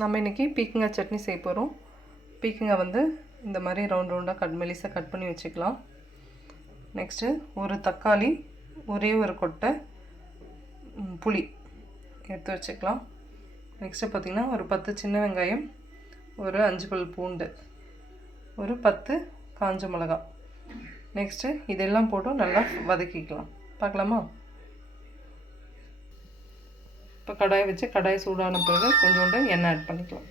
நம்ம இன்றைக்கி பீக்கங்காய் சட்னி செய்ய போகிறோம் பீக்கங்காய் வந்து இந்த மாதிரி ரவுண்ட் ரவுண்டாக கட் மெலிசாக கட் பண்ணி வச்சுக்கலாம். நெக்ஸ்ட்டு ஒரு தக்காளி ஒரே ஒரு கொட்டை புளி எடுத்து வச்சுக்கலாம். நெக்ஸ்ட்டு பார்த்திங்கன்னா ஒரு பத்து சின்ன வெங்காயம் ஒரு அஞ்சு பல் பூண்டு ஒரு பத்து காஞ்ச மிளகா நெக்ஸ்ட்டு இதெல்லாம் போட்டு நல்லா வதக்கிக்கலாம். பார்க்கலாமா? இப்போ கடாய் வச்சு கடாய் சூடான பிறகு கொஞ்சோண்டு எண்ணெய் ஆட் பண்ணிக்கலாம்.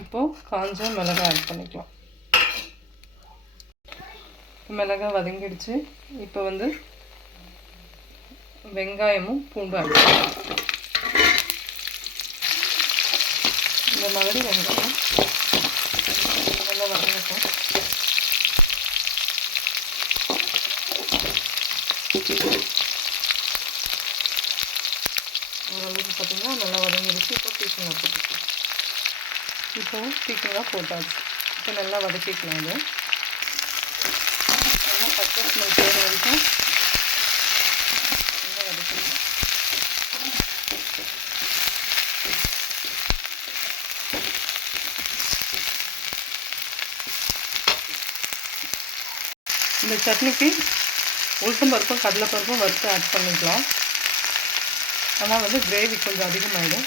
இப்போது காஞ்ச மிளகாய் ஆட் பண்ணிக்கலாம். மிளகாய் வதங்கிடுச்சு. இப்போ வந்து வெங்காயமும் பூண்டும் ஆட் பண்ணிக்கலாம். இந்த மாதிரி வெங்காயம் நல்லா வதங்கட்டும். அளவுக்கு பார்த்திங்கன்னா நல்லா வதங்கிடுச்சு இப்போ பீக்கங்காய் போட்டுக்கலாம் இப்போ பீக்கங்காய் போட்டாச்சு. இப்போ நல்லா வதக்கிக்கலாம் அது நல்லா பச்சை ஸ்மெல் போகிற வரைக்கும் நல்லா வதக்கிக்கலாம். இந்த சட்னிக்கு உளுத்தம் பருப்பும் கடலைப்பருப்பும் வறுத்து ஆட் பண்ணிக்கலாம். ஆனால் வந்து கிரேவி கொஞ்சம் அதிகமாகிடும்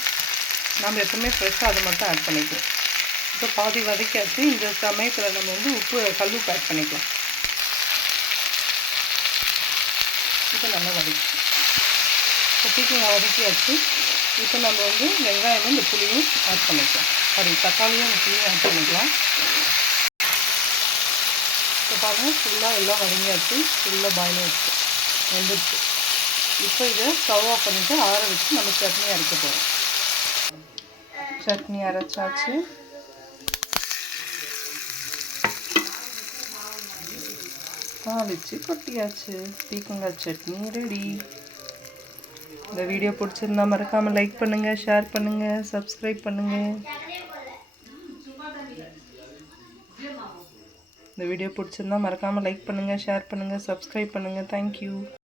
நம்ம எப்பவுமே ஃப்ரெஷ்ஷாக அது மட்டும் ஆட் பண்ணிக்கலாம். இப்போ பாதி வதக்கியாச்சு. இந்த சமயத்தில் நம்ம வந்து உப்பு கல் உப்பு ஆட் பண்ணிக்கலாம். இப்போ நல்லா வதக்கி இப்போ வதக்கியாச்சு. இப்போ நம்ம வந்து வெங்காயமும் இந்த புளியும் ஆட் பண்ணிக்கலாம். சாரி தக்காளியும் இந்த புளியும் ஆட் பண்ணிக்கலாம். இப்போ பாருங்கள் ஃபுல்லாக எல்லாம் வதங்கியாச்சு. ஃபுல்லாக பாயில் ஆகிடுச்சு வெந்துடுச்சு இப்போ இதை ஸ்டவ் ஆஃப் பண்ணிவிட்டு ஆற வச்சு நம்ம சட்னி அரைக்க போகிறோம் சட்னி அரைச்சாச்சு. தாளிச்சு கொட்டியாச்சு. பீக்கங்காய் சட்னி ரெடி இந்த வீடியோ பிடிச்சிருந்தா மறக்காமல் லைக் பண்ணுங்கள் ஷேர் பண்ணுங்கள் சப்ஸ்கிரைப் பண்ணுங்கள் இந்த வீடியோ பிடிச்சிருந்தா மறக்காமல் லைக் பண்ணுங்கள் ஷேர் பண்ணுங்கள் சப்ஸ்கிரைப் பண்ணுங்கள் தேங்க்யூ